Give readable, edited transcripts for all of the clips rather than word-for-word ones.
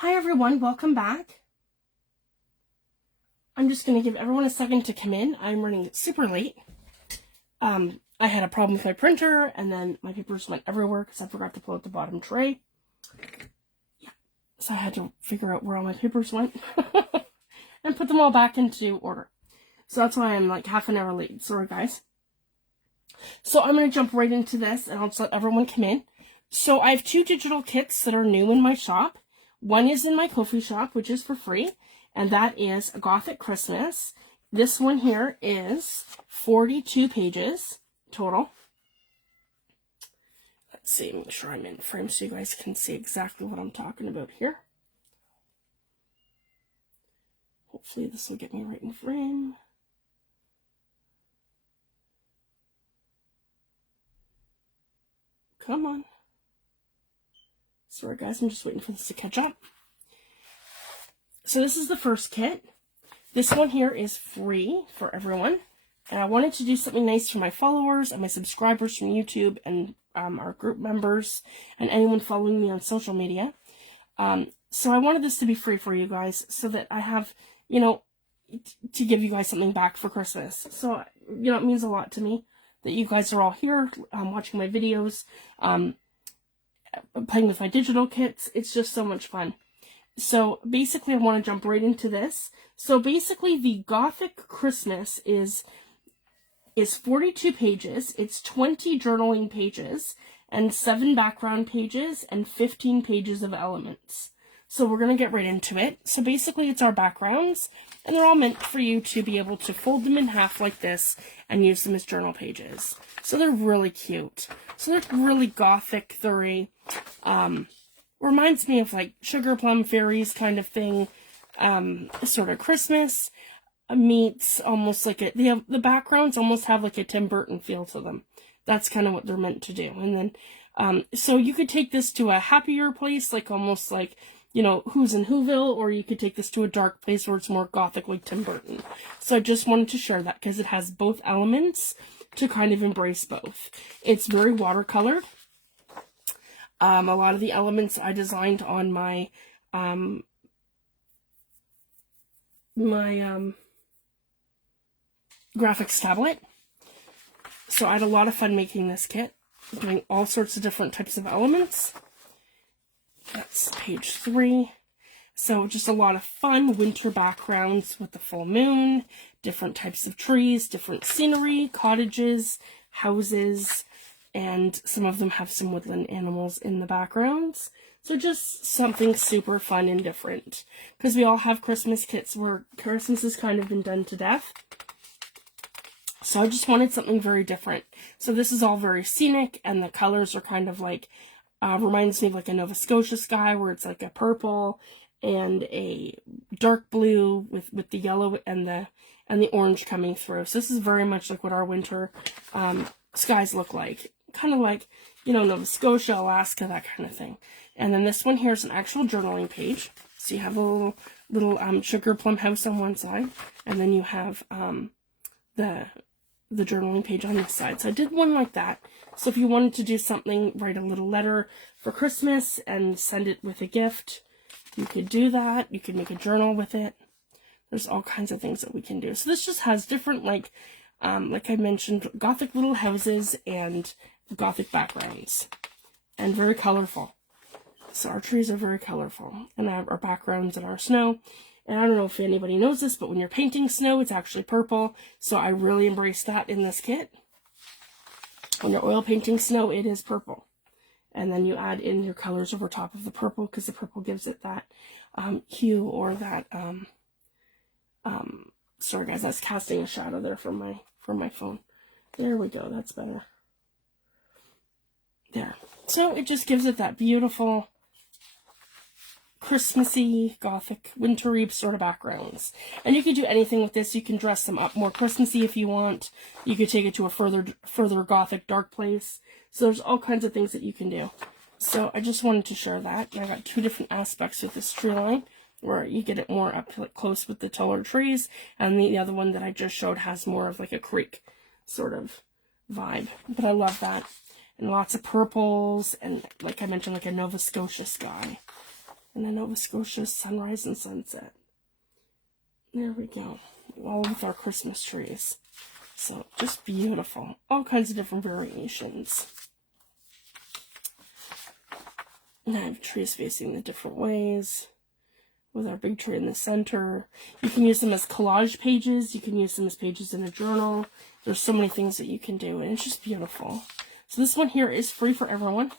Hi everyone, welcome back. I'm just going to give everyone a second to come in. I'm running super late. I had a problem with my printer, and then my papers went everywhere because I forgot to pull out the bottom tray. Yeah, so I had to figure out where all my papers went and put them all back into order. So that's why I'm like half an hour late. Sorry guys. So I'm going to jump right into this, and I'll just let everyone come in. So I have two digital kits that are new in my shop. One is in my Ko-fi shop, which is for free, and that is A Gothic Christmas. This one here is 42 pages total. Let's see, make sure I'm in frame so you guys can see exactly what I'm talking about here. Hopefully this will get me right in frame. Come on. Sorry guys, I'm just waiting for this to catch up. So this is the first kit. This one here is free for everyone. And I wanted to do something nice for my followers and my subscribers from YouTube and our group members and anyone following me on social media. So I wanted this to be free for you guys so that I have, you know, to give you guys something back for Christmas. So, you know, it means a lot to me that you guys are all here watching my videos, playing with my digital kits. It's just so much fun. So basically I want to jump right into this. So basically the Gothic Christmas is 42 pages. It's 20 journaling pages and 7 background pages and 15 pages of elements. So we're going to get right into it. So basically it's our backgrounds, and they're all meant for you to be able to fold them in half like this and use them as journal pages. So they're really cute. So they're really gothic, very, reminds me of like Sugar Plum Fairies kind of thing, sort of Christmas meets almost like the backgrounds almost have like a Tim Burton feel to them. That's kind of what they're meant to do. And then, so you could take this to a happier place, like almost like, you know, Who's in Whoville, or you could take this to a dark place where it's more gothic like Tim Burton. So I just wanted to share that because it has both elements to kind of embrace both. It's very watercolored. A lot of the elements I designed on my graphics tablet. So I had a lot of fun making this kit, doing all sorts of different types of elements. That's page 3. So just a lot of fun winter backgrounds with the full moon, different types of trees, different scenery, cottages, houses, and some of them have some woodland animals in the backgrounds. So just something super fun and different. Because we all have Christmas kits where Christmas has kind of been done to death. So I just wanted something very different. So this is all very scenic, and the colors are kind of like, reminds me of like a Nova Scotia sky where it's like a purple and a dark blue with the yellow and the orange coming through. So this is very much like what our winter skies look like. Kind of like, you know, Nova Scotia, Alaska, that kind of thing. And then this one here is an actual journaling page. So you have a little sugar plum house on one side, and then you have the journaling page on this side. So I did one like that. So if you wanted to do something, write a little letter for Christmas and send it with a gift, you could do that. You could make a journal with it. There's all kinds of things that we can do. So this just has different, like I mentioned, gothic little houses and gothic backgrounds, and very colorful. So our trees are very colorful, and our backgrounds and our snow. And I don't know if anybody knows this, but when you're painting snow, it's actually purple. So I really embrace that in this kit. When you're oil painting snow, it is purple. And then you add in your colors over top of the purple, because the purple gives it that hue, or that, sorry guys, that's casting a shadow there from my phone. There we go, that's better. There. So it just gives it that beautiful Christmassy, gothic, wintry sort of backgrounds. And you can do anything with this. You can dress them up more Christmassy if you want. You could take it to a further gothic, dark place. So there's all kinds of things that you can do. So I just wanted to share that. And I got 2 different aspects with this tree line, where you get it more up close with the taller trees, and the other one that I just showed has more of like a creek sort of vibe. But I love that. And lots of purples, and like I mentioned, like a Nova Scotia sky. And a Nova Scotia sunrise and sunset. There we go. All with our Christmas trees. So, just beautiful. All kinds of different variations. And I have trees facing the different ways. With our big tree in the center. You can use them as collage pages. You can use them as pages in a journal. There's so many things that you can do. And it's just beautiful. So this one here is free for everyone.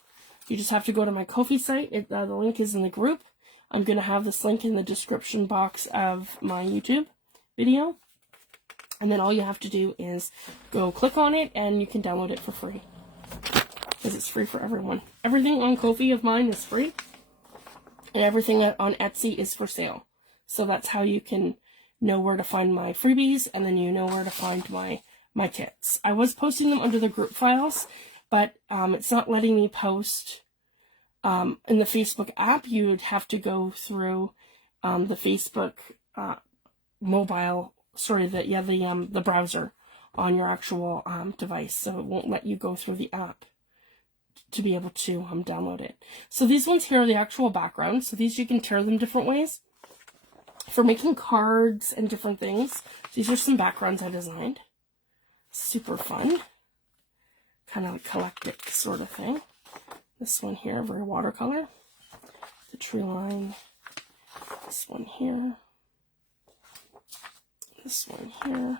You just have to go to my Ko-fi site. The link is in the group. I'm going to have this link in the description box of my YouTube video. And then all you have to do is go click on it and you can download it for free. Because it's free for everyone. Everything on Ko-fi of mine is free. And everything on Etsy is for sale. So that's how you can know where to find my freebies, and then you know where to find my kits. I was posting them under the group files, but it's not letting me post in the Facebook app. You'd have to go through the Facebook the browser on your actual device. So it won't let you go through the app to be able to download it. So these ones here are the actual backgrounds. So these you can tear them different ways for making cards and different things. These are some backgrounds I designed. Super fun. Kind of eclectic sort of thing. This one here, very watercolor. The tree line. This one here. This one here.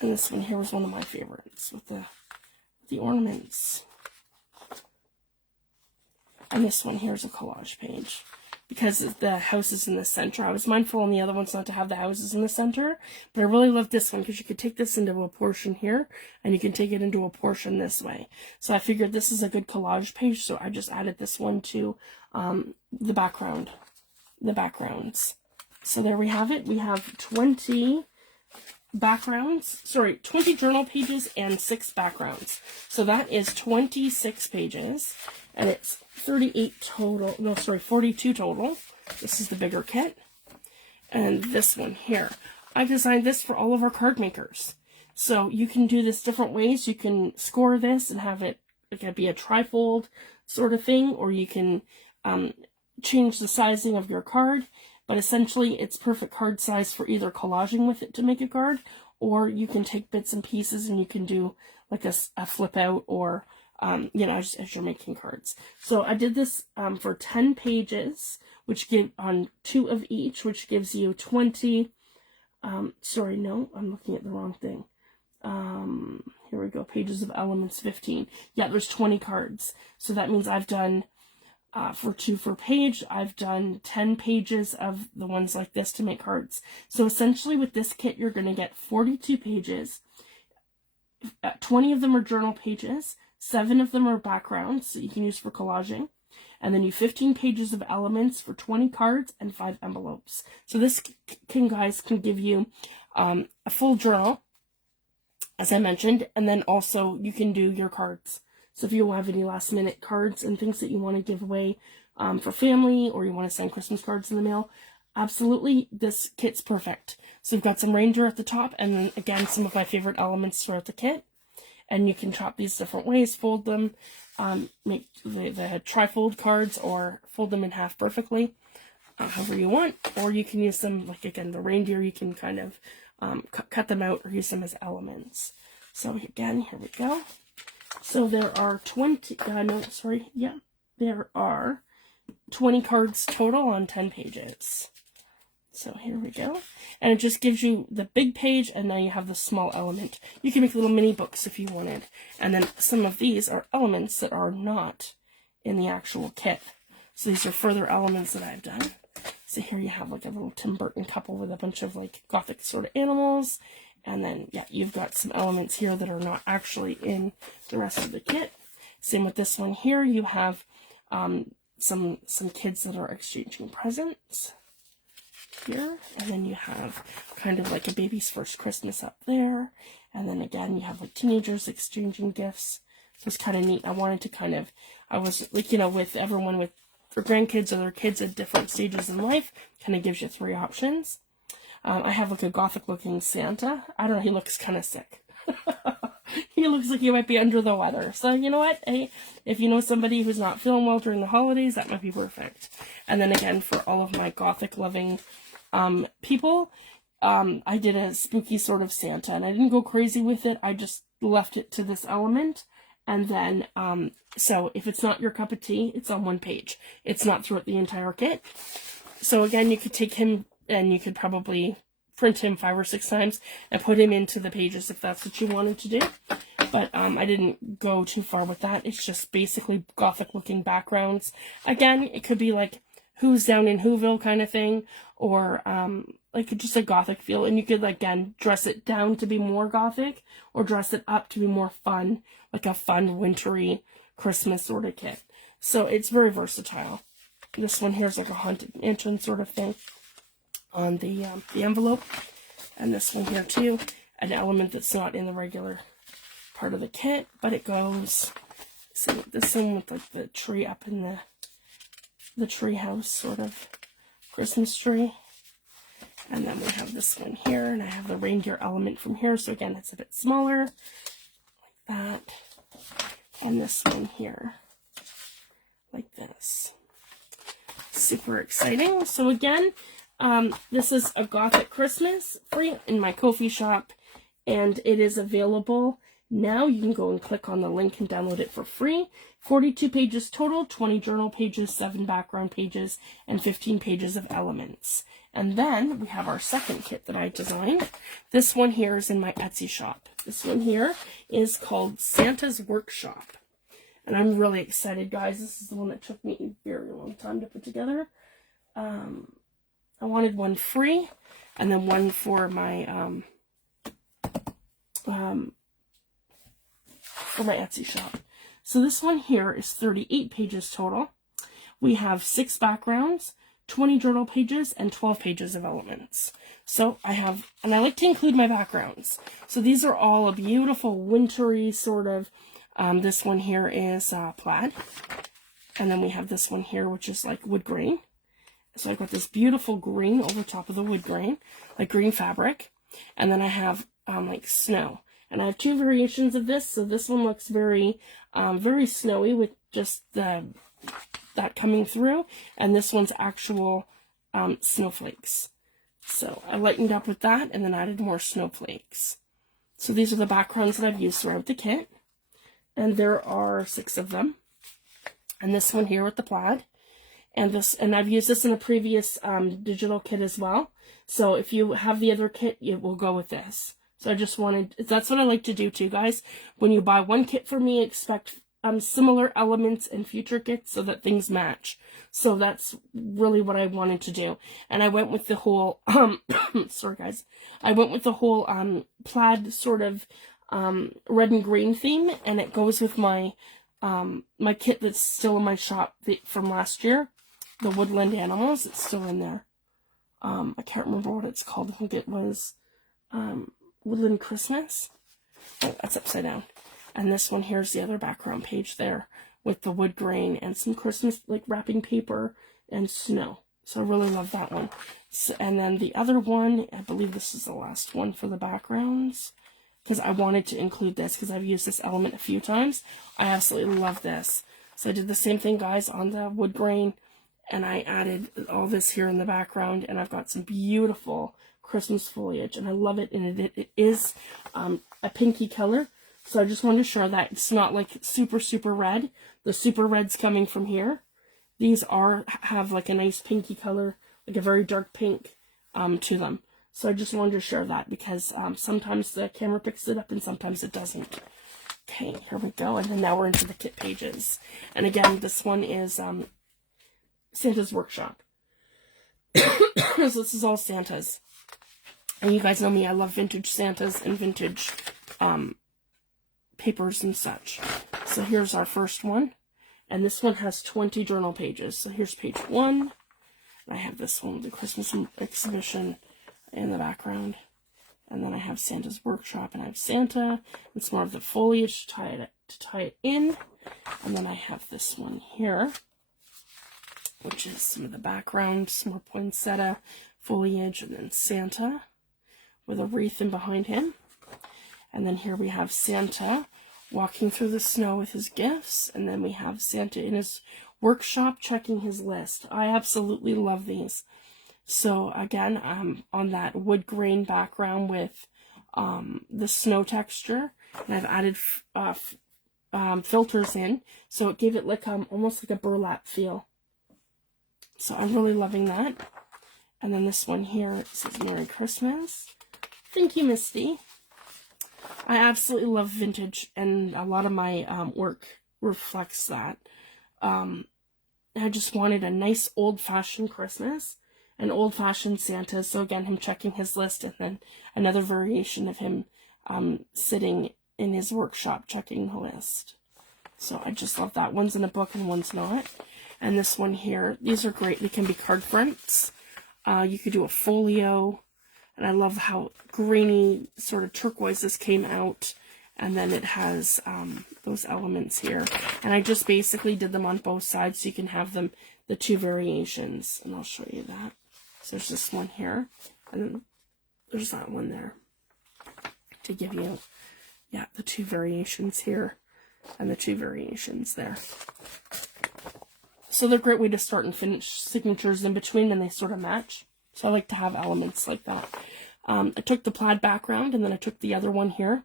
And this one here was one of my favorites with the ornaments. And this one here is a collage page. Because the house is in the center. I was mindful on the other ones not to have the houses in the center. But I really love this one because you could take this into a portion here. And you can take it into a portion this way. So I figured this is a good collage page. So I just added this one to the background. The backgrounds. So there we have it. We have 20 journal pages and 6 backgrounds. So that is 26 pages, and it's 42 total. This is the bigger kit. And this one here. I designed this for all of our card makers. So you can do this different ways. You can score this and have it could be a trifold sort of thing, or you can change the sizing of your card. But essentially, it's perfect card size for either collaging with it to make a card, or you can take bits and pieces and you can do like a flip out, or, as you're making cards. So I did this for 10 pages, which give on 2 of each, which gives you 20, sorry, no, I'm looking at the wrong thing. Here we go, pages of elements 15. Yeah, there's 20 cards. So that means I've done for 2 per page, I've done 10 pages of the ones like this to make cards. So essentially with this kit, you're going to get 42 pages. 20 of them are journal pages. 7 of them are backgrounds that you can use for collaging. And then you 15 pages of elements for 20 cards and 5 envelopes. So this can give you a full journal, as I mentioned, and then also you can do your cards. So if you have any last minute cards and things that you want to give away for family, or you want to send Christmas cards in the mail, absolutely, this kit's perfect. So we've got some reindeer at the top, and then again, some of my favorite elements throughout the kit. And you can chop these different ways, fold them, make the trifold cards, or fold them in half perfectly, however you want. Or you can use them, like again, the reindeer, you can kind of cut them out or use them as elements. So again, here we go. So there are there are 20 cards total on 10 pages. So here we go. And it just gives you the big page, and now you have the small element. You can make little mini books if you wanted. And then some of these are elements that are not in the actual kit. So these are further elements that I've done. So here you have like a little Tim Burton couple with a bunch of like Gothic sort of animals. And then, yeah, you've got some elements here that are not actually in the rest of the kit. Same with this one here. You have some kids that are exchanging presents here. And then you have kind of like a baby's first Christmas up there. And then again, you have like teenagers exchanging gifts. So it's kind of neat. I wanted to I was like, with everyone with their grandkids or their kids at different stages in life, kind of gives you 3 options. I have like a Gothic looking Santa. I don't know, he looks kind of sick. he looks like he might be under the weather. So you know what? Hey, if you know somebody who's not feeling well during the holidays, that might be perfect. And then again, for all of my Gothic loving people, I did a spooky sort of Santa, and I didn't go crazy with it. I just left it to this element. And then, so if it's not your cup of tea, it's on one page. It's not throughout the entire kit. So again, you could take him and you could probably print him 5 or 6 times and put him into the pages if that's what you wanted to do. But I didn't go too far with that. It's just basically Gothic looking backgrounds. Again, it could be like Who's Down in Whoville kind of thing, or like just a Gothic feel. And you could, again, dress it down to be more Gothic, or dress it up to be more fun, like a fun wintry Christmas sort of kit. So it's very versatile. This one here is like a haunted mansion sort of thing on the envelope. And this one here too, an element that's not in the regular part of the kit, but it goes. So this one with like the tree up in the tree house sort of Christmas tree. And then we have this one here, and I have the reindeer element from here. So again, it's a bit smaller, like that. And this one here, like this. Super exciting. So again, this is a Gothic Christmas free in my Ko-fi shop, and it is available now. You can go and click on the link and download it for free. 42 pages total, 20 journal pages, 7 background pages, and 15 pages of elements. And then we have our second kit that I designed. This one here is in my Etsy shop. This one here is called Santa's Workshop. And I'm really excited, guys. This is the one that took me a very long time to put together. I wanted one free, and then one for my Etsy shop. So this one here is 38 pages total. We have 6 backgrounds, 20 journal pages, and 12 pages of elements. So I have, and I like to include my backgrounds. So these are all a beautiful wintry sort of, this one here is plaid. And then we have this one here, which is like wood grain. So I've got this beautiful green over top of the wood grain, like green fabric. And then I have like snow. And I have 2 variations of this. So this one looks very, very snowy with just that coming through. And this one's actual snowflakes. So I lightened up with that and then added more snowflakes. So these are the backgrounds that I've used throughout the kit. And there are 6 of them. And this one here with the plaid. And I've used this in a previous digital kit as well. So if you have the other kit, it will go with this. So I just wanted, that's what I like to do too, guys. When you buy one kit from me, expect similar elements in future kits so that things match. So that's really what I wanted to do. And I went with the whole, sorry guys, I went with the whole plaid sort of red and green theme, and it goes with my my kit that's still in my shop from last year, the Woodland Animals. It's still in there. I can't remember what it's called. I think it was Woodland Christmas. Oh, that's upside down. And this one here's the other background page there with the wood grain and some Christmas like wrapping paper and snow. So I really love that one. So, and then the other one, I believe this is the last one for the backgrounds, because I wanted to include this because I've used this element a few times. I absolutely love this. So I did the same thing, guys, on the wood grain, and I added all this here in the background, and I've got some beautiful Christmas foliage, and I love it. And it is a pinky color, so I just wanted to show that it's not like super, super red. The super red's coming from here. These have like a nice pinky color, like a very dark pink to them. So I just wanted to share that because sometimes the camera picks it up and sometimes it doesn't. Okay, here we go. And then now we're into the kit pages. And again, this one is Santa's Workshop. So this is all Santas. And you guys know me, I love vintage Santas and vintage papers and such. So here's our first one. And this one has 20 journal pages. So here's page 1. And I have this one, the Christmas exhibition in the background. And then I have Santa's Workshop, and I have Santa. It's more of the foliage to tie it in. And then I have this one here, which is some of the background, some more poinsettia foliage, and then Santa with a wreath in behind him. And then here we have Santa walking through the snow with his gifts. And then we have Santa in his workshop checking his list. I absolutely love these. So again, on that wood grain background with the snow texture. And I've added filters in. So it gave it like almost like a burlap feel. So I'm really loving that. And then this one here says Merry Christmas. Thank you, Misty. I absolutely love vintage, and a lot of my work reflects that. I just wanted a nice old-fashioned Christmas, an old-fashioned Santa. So again, him checking his list, and then another variation of him sitting in his workshop checking the list. So I just love that. One's in a book and one's not. And this one here, these are great. They can be card fronts. You could do a folio. And I love how grainy sort of turquoise this came out. And then it has those elements here. And I just basically did them on both sides so you can have them, the two variations. And I'll show you that. So there's this one here. And then there's that one there. To give you, yeah, the two variations here. And the two variations there. So they're a great way to start and finish signatures in between, and they sort of match. So I like to have elements like that. I took the plaid background, and then I took the other one here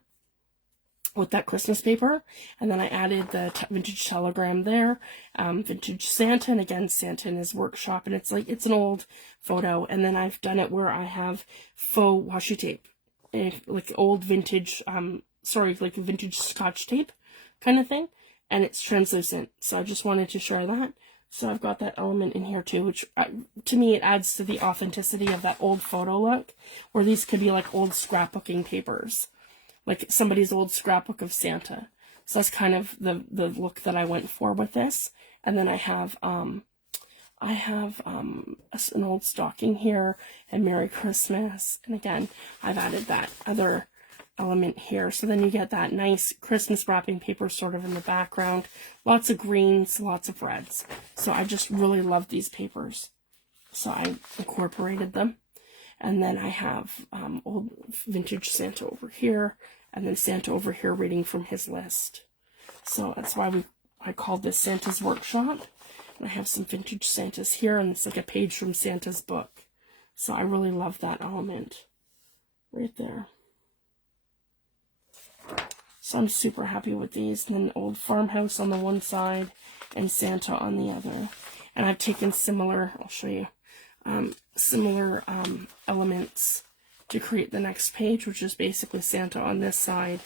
with that Christmas paper, and then I added the vintage telegram there, vintage Santa, and again, Santa in his workshop, and it's like, it's an old photo, and then I've done it where I have faux washi tape, like old vintage, like vintage Scotch tape kind of thing, and it's translucent, so I just wanted to share that. So I've got that element in here too, which to me it adds to the authenticity of that old photo look, where these could be like old scrapbooking papers, like somebody's old scrapbook of Santa. So that's kind of the look that I went for with this. And then I have an old stocking here and Merry Christmas. And again, I've added that other element here. So then you get that nice Christmas wrapping paper sort of in the background. Lots of greens, lots of reds. So I just really love these papers. So I incorporated them. And then I have old vintage Santa over here. And then Santa over here reading from his list. So that's why I called this Santa's Workshop. And I have some vintage Santas here. And it's like a page from Santa's book. So I really love that element right there. So I'm super happy with these. And then old farmhouse on the one side and Santa on the other. And I've taken similar, I'll show you, similar elements to create the next page, which is basically Santa on this side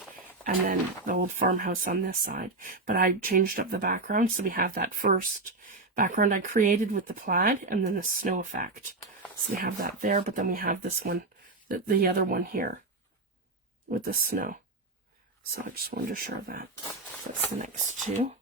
and then the old farmhouse on this side. But I changed up the background, so we have that first background I created with the plaid and then the snow effect. So we have that there, but then we have this one, the other one here with the snow. So I just wanted to share that. That's the next two.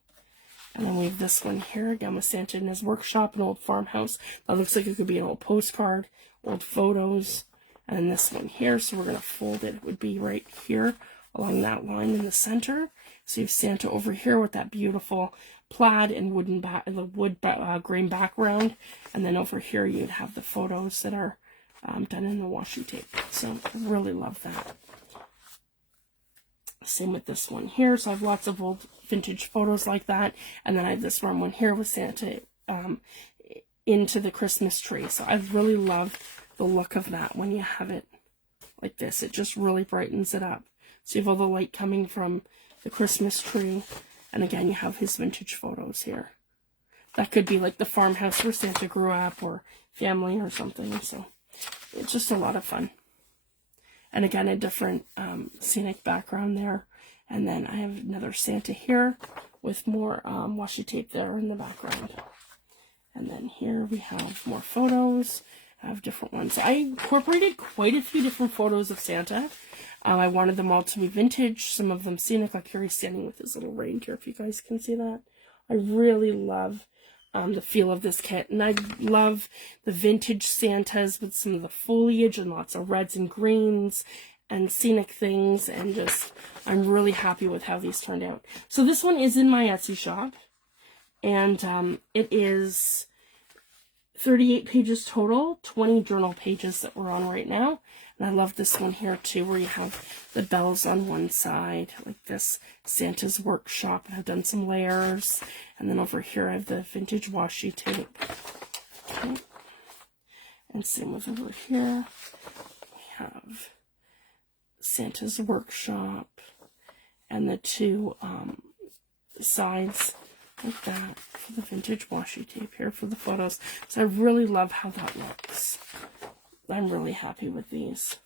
And then we have this one here, again with Santa in his workshop, an old farmhouse. That looks like it could be an old postcard, old photos. And then this one here, so we're going to fold it. It would be right here along that line in the center. So you have Santa over here with that beautiful plaid and wood grain background. And then over here you'd have the photos that are done in the washi tape. So I really love that. Same with this one here. So I have lots of old vintage photos like that. And then I have this one here with Santa into the Christmas tree. So I really love the look of that when you have it like this. It just really brightens it up. So you have all the light coming from the Christmas tree. And again, you have his vintage photos here. That could be like the farmhouse where Santa grew up or family or something. So it's just a lot of fun. And again, a different scenic background there. And then I have another Santa here with more washi tape there in the background. And then here we have more photos. I have different ones. I incorporated quite a few different photos of Santa. I wanted them all to be vintage, some of them scenic, like here he's standing with his little reindeer, if you guys can see that. I really love the feel of this kit. And I love the vintage Santas with some of the foliage and lots of reds and greens and scenic things. And just, I'm really happy with how these turned out. So this one is in my Etsy shop. And it is 38 pages total, 20 journal pages that we're on right now. And I love this one here too, where you have the bells on one side, like this Santa's workshop, and I've done some layers. And then over here I have the vintage washi tape. Okay. And same with over here. We have Santa's workshop and the two sides like that for the vintage washi tape here for the photos. So I really love how that looks. I'm really happy with these.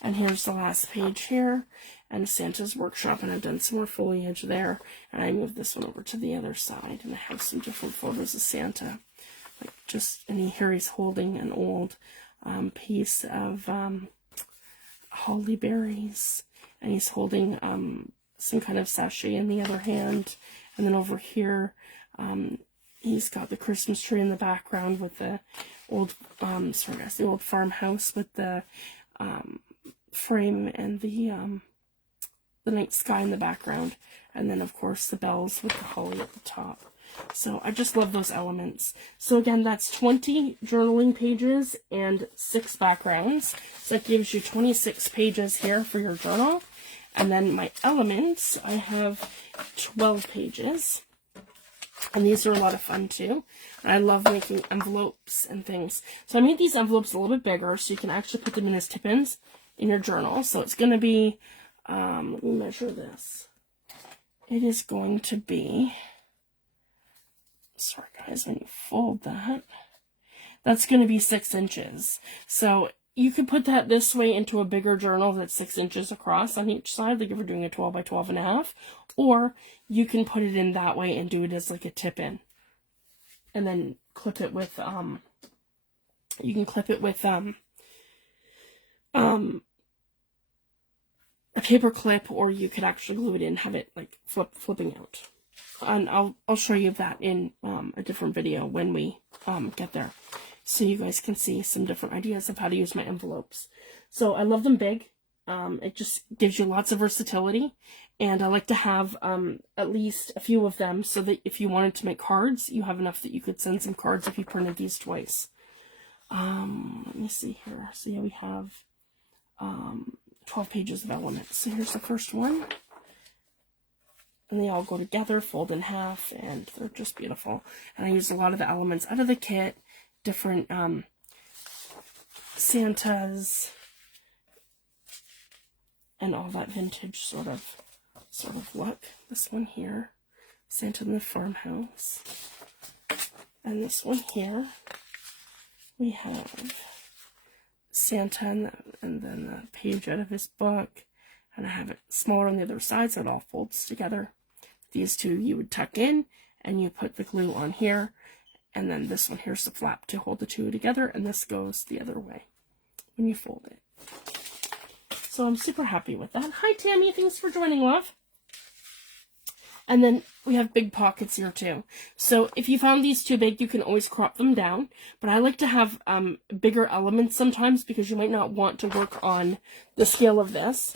And here's the last page here, and Santa's workshop, and I've done some more foliage there, and I moved this one over to the other side, and I have some different photos of Santa, like and here he's holding an old piece of holly berries, and he's holding some kind of sachet in the other hand, and then over here he's got the Christmas tree in the background with the old the old farmhouse with the frame and the night sky in the background, and then of course the bells with the holly at the top. So I just love those elements. So again, that's 20 journaling pages and 6 backgrounds. So that gives you 26 pages here for your journal. And then my elements, I have 12 pages. And these are a lot of fun too. And I love making envelopes and things. So I made these envelopes a little bit bigger so you can actually put them in as tip-ins in your journal. So it's going to be, let me measure this. It is going to be, sorry guys, when you fold that, that's going to be 6 inches. So you could put that this way into a bigger journal that's 6 inches across on each side, like if we're doing a 12 by 12.5, or you can put it in that way and do it as like a tip-in, and then clip it with, you can clip it with a paper clip, or you could actually glue it in and have it like flipping out. And I'll show you that in a different video when we get there, so you guys can see some different ideas of how to use my envelopes. So I love them big. It just gives you lots of versatility, and I like to have at least a few of them so that if you wanted to make cards, you have enough that you could send some cards if you printed these twice. Let me see here. So yeah, we have 12 pages of elements. So here's the first one. And they all go together, fold in half, and they're just beautiful. And I used a lot of the elements out of the kit, different Santas, and all that vintage sort of look. This one here, Santa in the farmhouse. And this one here, we have Santa and then the page out of his book. And I have it smaller on the other side, so it all folds together. These two you would tuck in, and you put the glue on here. And then this one here's the flap to hold the two together, and this goes the other way when you fold it. So I'm super happy with that. Hi, Tammy. Thanks for joining, love. And then we have big pockets here, too. So if you found these too big, you can always crop them down. But I like to have bigger elements sometimes because you might not want to work on the scale of this.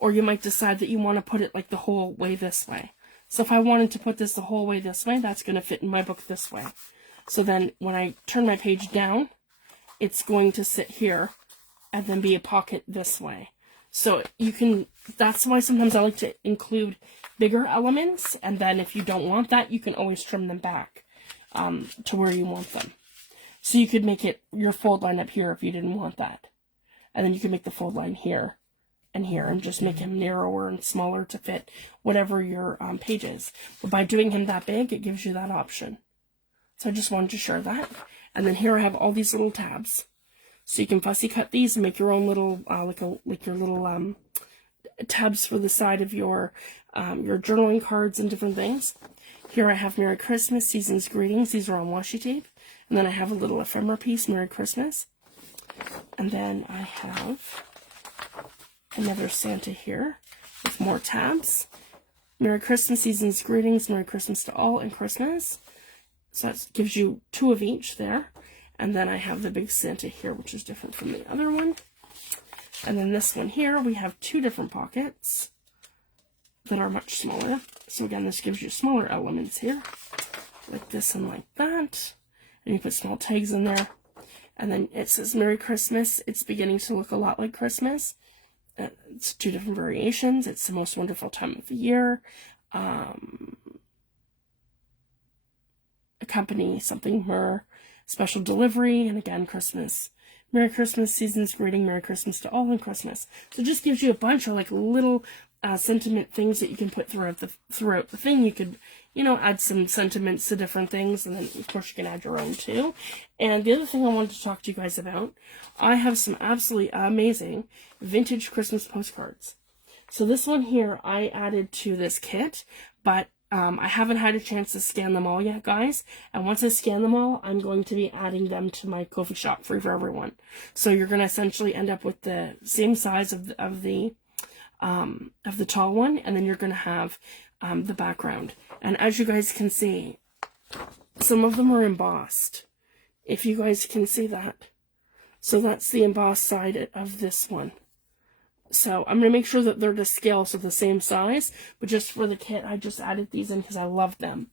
Or you might decide that you want to put it like the whole way this way. So if I wanted to put this the whole way this way, that's going to fit in my book this way. So then when I turn my page down, it's going to sit here and then be a pocket this way. So you can, that's why sometimes I like to include bigger elements. And then if you don't want that, you can always trim them back to where you want them. So you could make it your fold line up here if you didn't want that. And then you can make the fold line here and here, and just make him narrower and smaller to fit whatever your page is. But by doing him that big, it gives you that option. So I just wanted to share that. And then here I have all these little tabs. So you can fussy cut these and make your own little, like your little tabs for the side of your journaling cards and different things. Here I have Merry Christmas, Season's Greetings. These are on washi tape. And then I have a little ephemera piece, Merry Christmas. And then I have another Santa here with more tabs. Merry Christmas, Season's Greetings, Merry Christmas to all, and Christmas. So that gives you 2 of each there. And then I have the big Santa here, which is different from the other one. And then this one here, we have 2 different pockets that are much smaller. So again, this gives you smaller elements here, like this and like that. And you put small tags in there. And then it says Merry Christmas. It's beginning to look a lot like Christmas. It's 2 different variations. It's the most wonderful time of the year. Accompany something more special delivery. And again, Christmas. Merry Christmas, season's greeting, Merry Christmas to all, and Christmas. So it just gives you a bunch of like little sentiment things that you can put throughout the thing. You could, you know, add some sentiments to different things, and then of course you can add your own too. And the other thing I wanted to talk to you guys about, I have some absolutely amazing vintage Christmas postcards. So this one here I added to this kit, but I haven't had a chance to scan them all yet, guys. And once I scan them all, I'm going to be adding them to my Ko-fi shop free for everyone. So you're going to essentially end up with the same size of the tall one, and then you're going to have the background. And as you guys can see, some of them are embossed, if you guys can see that. So that's the embossed side of this one. So I'm going to make sure that they're to scale, so the same size, but just for the kit, I just added these in because I love them.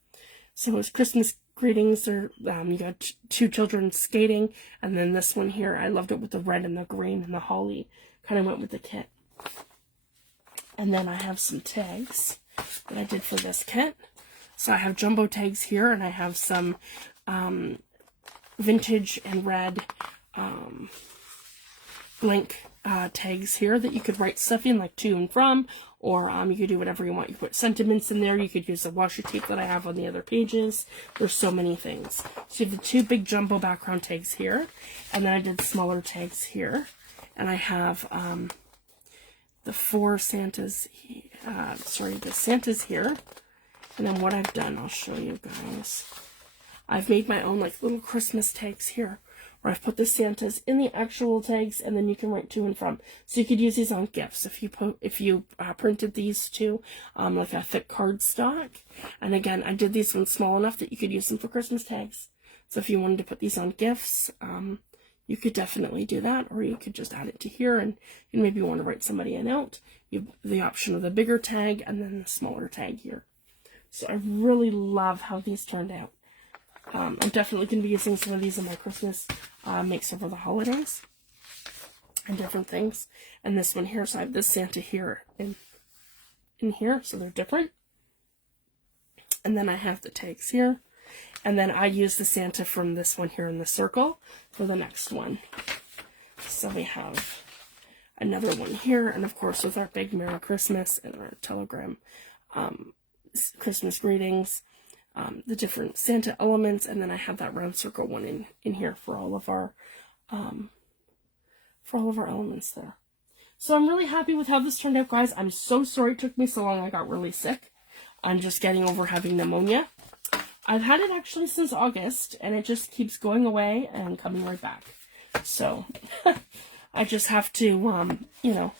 So it's Christmas greetings, or you got 2 children skating, and then this one here, I loved it with the red and the green and the holly, kind of went with the kit. And then I have some tags that I did for this kit. So I have jumbo tags here, and I have some vintage and red blank tags here that you could write stuff in, like to and from, or you could do whatever you want. You put sentiments in there. You could use the washi tape that I have on the other pages. There's so many things. So you have the 2 big jumbo background tags here, and then I did smaller tags here, and I have the 4 Santas, the Santas here. And then what I've done, I'll show you guys. I've made my own like little Christmas tags here, where I've put the Santas in the actual tags, and then you can write to and from. So you could use these on gifts if you printed these to like a thick cardstock. And again, I did these ones small enough that you could use them for Christmas tags. So if you wanted to put these on gifts, you could definitely do that, or you could just add it to here, and you maybe want to write somebody a note. You have the option of the bigger tag and then the smaller tag here. So I really love how these turned out. I'm definitely going to be using some of these in my Christmas makes over the holidays and different things. And this one here, so I have this Santa here in here, so they're different. And then I have the tags here. And then I use the Santa from this one here in the circle for the next one. So we have another one here, and of course with our big Merry Christmas and our telegram Christmas greetings, the different Santa elements, and then I have that round circle one in here for all of our elements there. So I'm really happy with how this turned out, guys. I'm so sorry it took me so long. I got really sick. I'm just getting over having pneumonia. I've had it actually since August, and it just keeps going away and coming right back. So I just have to, you know,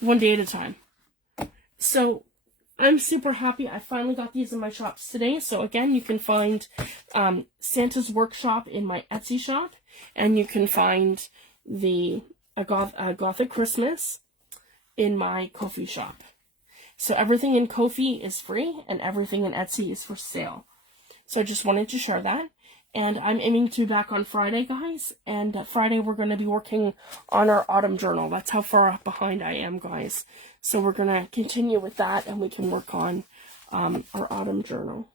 one day at a time. So I'm super happy. I finally got these in my shops today. So again, you can find Santa's Workshop in my Etsy shop, and you can find the Gothic Christmas in my Ko-fi shop. So everything in Ko-fi is free, and everything in Etsy is for sale. So I just wanted to share that. And I'm aiming to be back on Friday, guys. And Friday we're going to be working on our autumn journal. That's how far behind I am, guys. So we're going to continue with that, and we can work on our autumn journal.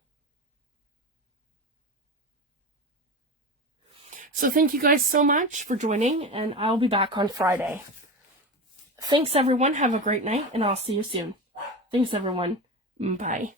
So thank you guys so much for joining, and I'll be back on Friday. Thanks, everyone. Have a great night, and I'll see you soon. Thanks, everyone. Bye.